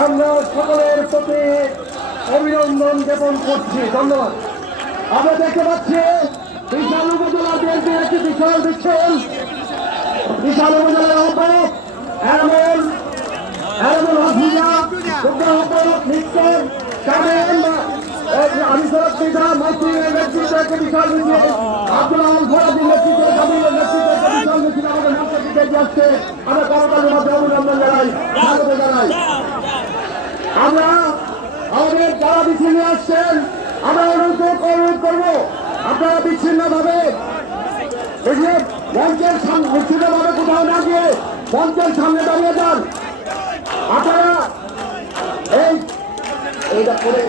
আমরা সকলের প্রতি অভিনন্দন জ্ঞাপন করছি। ধন্যবাদ। আমরা দেখতে পাচ্ছি বিশাল উপজেলা বিএনপির একটি বিশাল মিছিল, বিশাল উপজেলার আহ্বায়ক এমন হাফিজা আমিসরত পিতা মসজিদের নেতৃত্বে একটি বিশাল মিছিল, আব্দুল আল ফরাজির নেতৃত্বে কাবিলের নেতৃত্বে একটি বিশাল মিছিল আমাদের মঞ্চের দিকে এগিয়ে আসছে। আমরা করতালির মধ্যে অভিনন্দন জানাই, স্বাগত জানাই। আমরা আমাদের যারা মিছিল নিয়ে আসছেন আমরা অনুরোধ করবো আপনারা বিচ্ছিন্নভাবে মঞ্চের সামনে বিচ্ছিন্নভাবে কোথাও না গিয়ে মঞ্চের সামনে দাঁড়িয়ে যান। আপনারা এইটা করে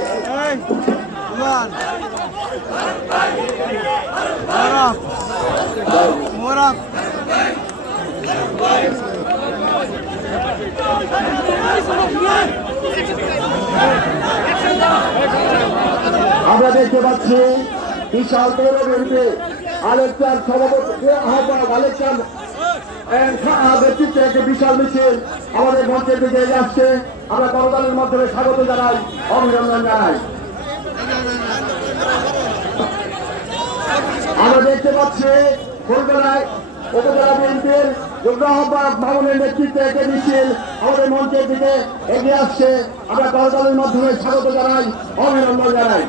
আমরা দেখতে পাচ্ছি বিশাল পৌর বিএনপি আলেকচার সভাপতি আহ্বায়ক আলেকচার নেতৃত্বে একটি বিশাল মিছিল আমাদের মঞ্চের দিকে এগিয়ে আসছে। আমরা করতালির মাধ্যমে স্বাগত জানাই, অভিনন্দন জানাই। আমরা দেখতে পাচ্ছি ফুলতলায় উপজেলা বিএনপির যুগ্ম আহ্বায়ক মামুনের নেতৃত্বে একটি মিছিল আমাদের মঞ্চের দিকে এগিয়ে আসছে। আমরা করতালির মাধ্যমে স্বাগত জানাই, অভিনন্দন জানাই।